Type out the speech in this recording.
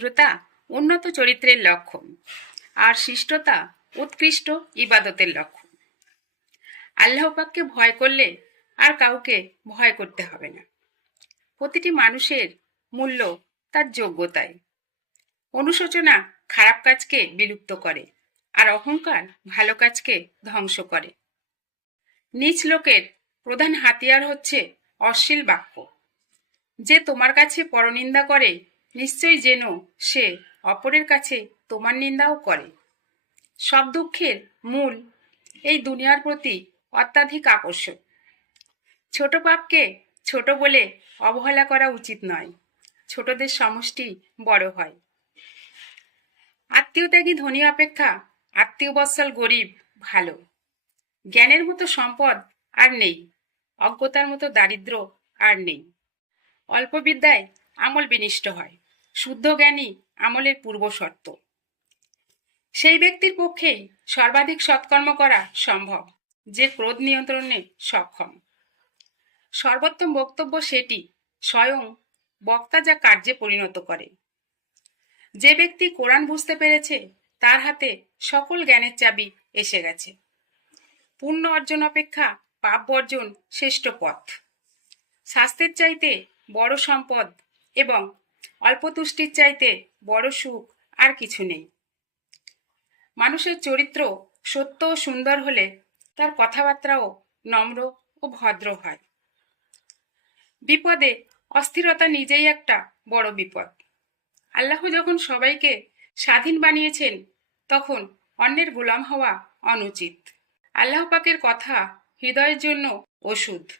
ভদ্রতা উন্নত চরিত্রের লক্ষণ, আর শিষ্টতা উৎকৃষ্ট ইবাদতের লক্ষণ। আল্লাহ পাককে ভয় করলে আর কাউকে ভয় করতে হবে না। প্রতিটি মানুষের মূল্য তার যোগ্যতায়। অনুশোচনা খারাপ কাজকে বিলুপ্ত করে, আর অহংকার ভালো কাজকে ধ্বংস করে। নিচ লোকের প্রধান হাতিয়ার হচ্ছে অশ্লীল বাক্য। যে তোমার কাছে পরনিন্দা করে নিশ্চয়ই যেন সে অপরের কাছে তোমার নিন্দাও করে। সব দুঃখের মূল এই দুনিয়ার প্রতি অত্যাধিক আকর্ষণ। ছোট পাপকে ছোট বলে অবহেলা করা উচিত নয়। ছোটদের সমষ্টি বড় হয়। আত্মীয়ত্যাগী ধনী অপেক্ষা আত্মীয় বৎসল গরিব ভালো। জ্ঞানের মতো সম্পদ আর নেই, অজ্ঞতার মতো দারিদ্র আর নেই। অল্প বিদ্যায় আমল বিনিষ্ট হয়। শুদ্ধ জ্ঞানী আমলের পূর্ব শর্ত। সেই ব্যক্তির পক্ষেই সর্বাধিক সৎকর্ম করা সম্ভব, যে ক্রোধ নিয়ন্ত্রণে সক্ষম। সর্বোত্তম বক্তব্য সেটি, স্বয়ং বক্তা যা কার্যে পরিণত করে। যে ব্যক্তি কোরআন বুঝতে পেরেছে, তার হাতে সকল জ্ঞানের চাবি এসে গেছে। পুণ্য অর্জন অপেক্ষা পাপ বর্জন শ্রেষ্ঠ পথ। স্বাস্থ্যের চাইতে বড় সম্পদ এবং অল্প তুষ্টির চাইতে বড় সুখ আর কিছু নেই। মানুষের চরিত্র সত্য ও সুন্দর হলে তার কথাবার্তাও নম্র ও ভদ্র হয়। বিপদে অস্থিরতা নিজেই একটা বড় বিপদ। আল্লাহ যখন সবাইকে স্বাধীন বানিয়েছেন, তখন অন্যের গোলাম হওয়া অনুচিত। আল্লাহ পাকের কথা হৃদয়ের জন্য ওষুধ।